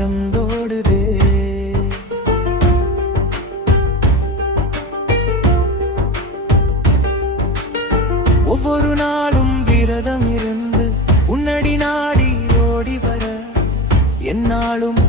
பறந்தோடுதே. ஒவ்வொரு நாளும் விரதம் இருந்து உன்னடி நாடி ஓடி வர என்னாலும்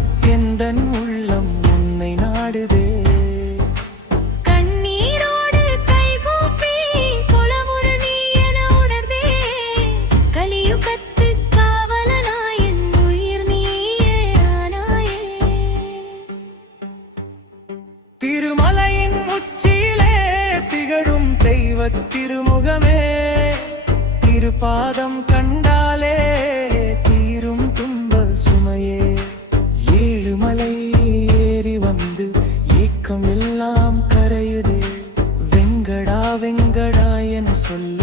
from you.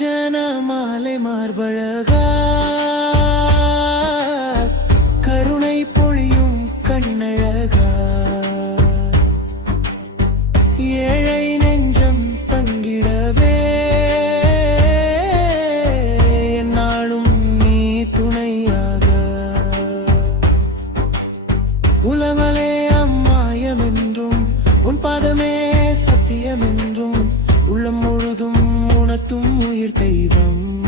காஞ்சன மாலை மார்பழகா? கருணை பொழியும் கண்ணழகா? ஏழை நெஞ்சம் பங்கிடவே? என்னாலும் நீ துணையாக? உலகளே அம்மாயம் என்றும் உன் பாதமே சத்தியம் என்றும் உள்ளம் முழுதும் உனக்கும் உயிர் தெய்வம்.